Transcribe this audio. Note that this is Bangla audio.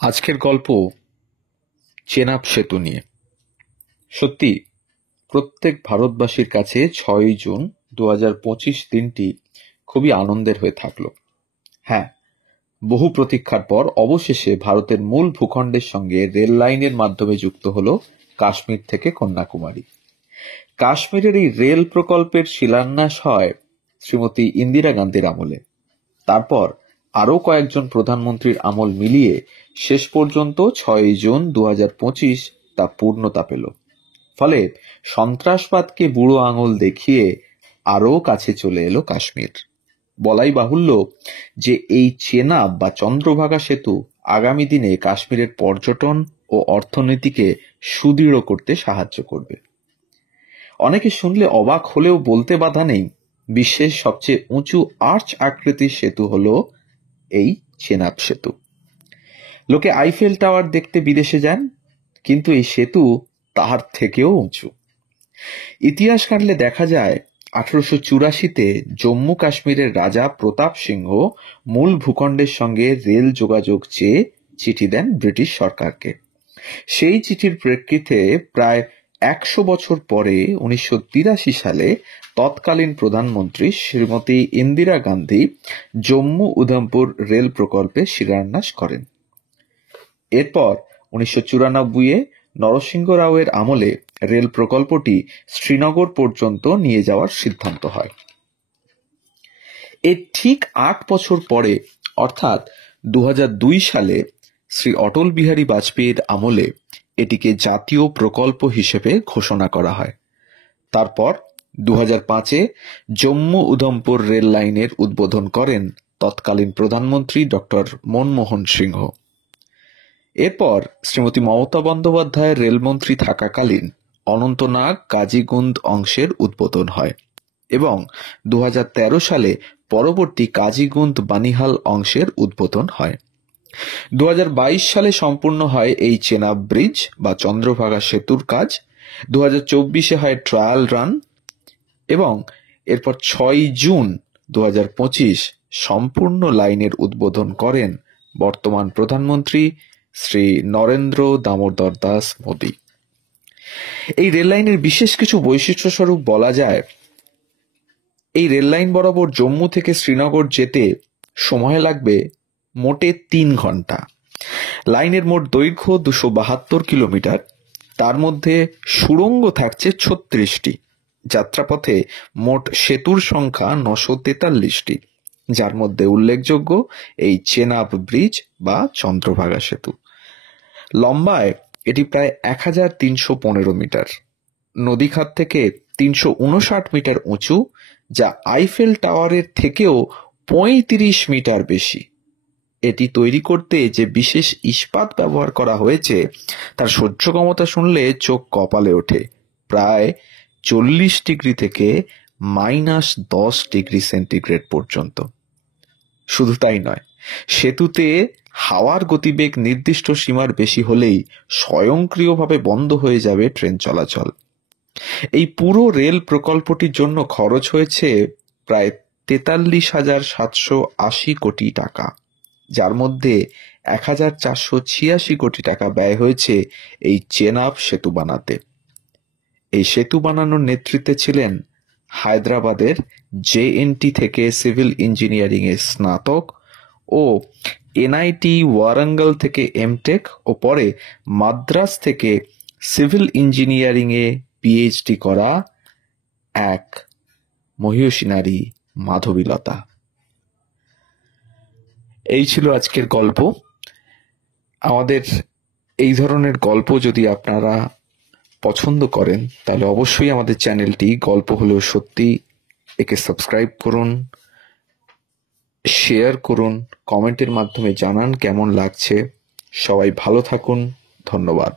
আজকের গল্প চেনাব সেতু নিয়ে। সত্যি প্রত্যেক ভারতবাসীর কাছে 6ই জুন 2025 দিনটি খুবই আনন্দের হয়ে থাকলো। হ্যাঁ, বহু প্রতীক্ষার পর অবশেষে ভারতের মূল ভূখণ্ডের সঙ্গে রেল লাইনের মাধ্যমে যুক্ত হলো কাশ্মীর থেকে কন্যাকুমারী। কাশ্মীরের এই রেল প্রকল্পের শিলান্যাস হয় শ্রীমতী ইন্দিরা গান্ধীর আমলে। তারপর আরও কয়েকজন প্রধানমন্ত্রীর আমল মিলিয়ে শেষ পর্যন্ত 6ই জুন 2025 তা পূর্ণতা পেল। ফলে সন্ত্রাসবাদকে বুড়ো আঙুল দেখিয়ে আরও কাছে চলে এলো কাশ্মীর। বলাই বাহুল্য যে এই চেনাব বা চন্দ্রভাগা সেতু আগামী দিনে কাশ্মীরের পর্যটন ও অর্থনীতিকে সুদৃঢ় করতে সাহায্য করবে। অনেকে শুনলে অবাক হলেও বলতে বাধা নেই, বিশ্বের সবচেয়ে উঁচু আর্চ আকৃতির সেতু হলো এই চেনাব সেতু। লোকে আইফেল টাওয়ার দেখতে বিদেশে যান, কিন্তু এই সেতু তার থেকেও উঁচু। ইতিহাস ঘাঁটলে দেখা যায় 1884-তে জম্মু কাশ্মীরের রাজা প্রতাপ সিংহ মূল ভূখণ্ডের সঙ্গে রেল যোগাযোগ চেয়ে চিঠি দেন ব্রিটিশ সরকারকে। সেই চিঠির প্রেক্ষিতে প্রায় 100 বছর পরে 1983 সালে তৎকালীন প্রধানমন্ত্রী শ্রীমতী ইন্দিরা গান্ধী জম্মু উধমপুর রেল প্রকল্পে শিলান্যাস করেন। এরপর 1994-এ নরসিংহ রাওয়ের আমলে রেল প্রকল্পটি শ্রীনগর পর্যন্ত নিয়ে যাওয়ার সিদ্ধান্ত হয়। এর ঠিক 8 বছর পরে অর্থাৎ 2002 সালে শ্রী অটল বিহারী বাজপেয়ীর আমলে এটিকে জাতীয় প্রকল্প হিসেবে ঘোষণা করা হয়। তারপর 2005-এ জম্মু উধমপুর রেল লাইনের উদ্বোধন করেন তৎকালীন প্রধানমন্ত্রী ডক্টর মনমোহন সিংহ। এরপর শ্রীমতী মমতা বন্দ্যোপাধ্যায়ের রেলমন্ত্রী থাকাকালীন অনন্তনাগ কাজিগুন্দ অংশের উদ্বোধন হয় এবং 2013 সালে পরবর্তী কাজিগুন্দ বানিহাল অংশের উদ্বোধন হয়। 2022 সালে সম্পূর্ণ হয় এই চেনাব ব্রিজ বা চন্দ্রভাগা সেতুর কাজ। 2024-এ হয় ট্রায়াল রান এবং এরপর 6ই জুন 2025 সম্পূর্ণ লাইনের উদ্বোধন করেন বর্তমান প্রধানমন্ত্রী শ্রী নরেন্দ্র দামোদর দাস মোদী। এই রেল লাইনের বিশেষ কিছু বৈশিষ্ট্য স্বরূপ বলা যায়, এই রেল লাইন বরাবর জম্মু থেকে শ্রীনগর যেতে সময় লাগবে মোটে 3 ঘন্টা। লাইনের মোট দৈর্ঘ্য 272 কিলোমিটার, তার মধ্যে সুড়ঙ্গ থাকছে 36টি। যাত্রাপথে মোট সেতুর সংখ্যা 943টি, যার মধ্যে উল্লেখযোগ্য এই চেনাব ব্রিজ বা চন্দ্রভাগা সেতু। লম্বায় এটি প্রায় 1315 মিটার। নদীখাত থেকে 359 মিটার উঁচু, যা আইফেল টাওয়ারের থেকেও 35 মিটার বেশি। এটি তৈরি করতে যে বিশেষ ইস্পাত ব্যবহার করা হয়েছে তার সহ্য ক্ষমতা শুনলে চোখ কপালে ওঠে। প্রায় 40 ডিগ্রি থেকে -10 ডিগ্রি সেন্টিগ্রেড পর্যন্ত। শুধু তাই নয়, সেতুতে হাওয়ার গতিবেগ নির্দিষ্ট সীমার বেশি হলেই স্বয়ংক্রিয়ভাবে বন্ধ হয়ে যাবে ট্রেন চলাচল। এই পুরো রেল প্রকল্পটির জন্য খরচ হয়েছে প্রায় 43,780 কোটি টাকা, যার মধ্যে 1,486 কোটি টাকা ব্যয় হয়েছে এই চেনাব সেতু বানাতে। এই সেতু বানানোর নেতৃত্বে ছিলেন হায়দ্রাবাদের JNT থেকে সিভিল ইঞ্জিনিয়ারিং এ স্নাতক ও NIT ওয়ারাঙ্গল থেকে MTech ও পরে মাদ্রাজ থেকে সিভিল ইঞ্জিনিয়ারিং এ PhD করা এক মহিয়সী নারী মাধবীলতা। এই ছিল আজকের গল্প। আমাদের এই ধরনের গল্প যদি আপনারা পছন্দ করেন তাহলে অবশ্যই আমাদের চ্যানেলটি গল্প হলেও সত্যি একে সাবস্ক্রাইব করুন, শেয়ার করুন, কমেন্টের মাধ্যমে জানান কেমন লাগছে। সবাই ভালো থাকুন। ধন্যবাদ।